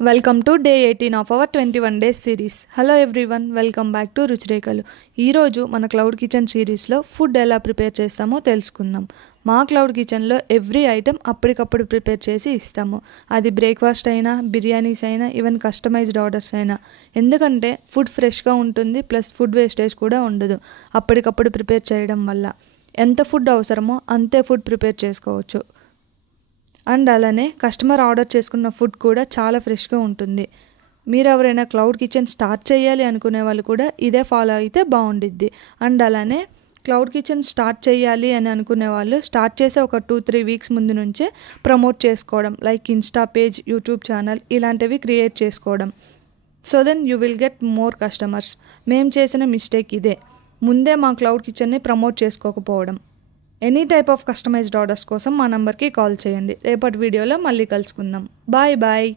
Welcome to day 18 of our 21 days series. Hello everyone, welcome back to Ruchirekhalu. ఈరోజు మన cloud kitchen సిరీస్లో food ఎలా prepare చేస్తామో తెలుసుకుందాం. మా క్లౌడ్ కిచెన్లో ఎవ్రీ ఐటెం అప్పటికప్పుడు ప్రిపేర్ చేసి ఇస్తాము. అది బ్రేక్ఫాస్ట్ అయినా, బిర్యానీస్ అయినా, ఈవెన్ కస్టమైజ్డ్ ఆర్డర్స్ అయినా. ఎందుకంటే ఫుడ్ ఫ్రెష్గా ఉంటుంది, ప్లస్ ఫుడ్ వేస్టేజ్ కూడా ఉండదు అప్పటికప్పుడు ప్రిపేర్ చేయడం వల్ల. ఎంత ఫుడ్ అవసరమో అంతే ఫుడ్ ప్రిపేర్ చేసుకోవచ్చు. అండ్ అలానే కస్టమర్ ఆర్డర్ చేసుకున్న ఫుడ్ కూడా చాలా ఫ్రెష్గా ఉంటుంది. మీరు ఎవరైనా క్లౌడ్ కిచెన్ స్టార్ట్ చేయాలి అనుకునే వాళ్ళు కూడా ఇదే ఫాలో అయితే బాగుండిద్ది. అండ్ అలానే క్లౌడ్ కిచెన్ స్టార్ట్ చేయాలి అని అనుకునే వాళ్ళు స్టార్ట్ చేసే ఒక 2-3 వీక్స్ ముందు నుంచే ప్రమోట్ చేసుకోవడం, like insta page, YouTube channel ఇలాంటివి క్రియేట్ చేసుకోవడం. So then you will get more customers. మేము చేసిన మిస్టేక్ ఇదే, ముందే మా క్లౌడ్ కిచెన్ని ప్రమోట్ చేసుకోకపోవడం. Any type of customised orders కోసం మా నంబర్కి కాల్ చేయండి. రేపటి వీడియోలో మళ్ళీ కలుసుకుందాం. Bye bye.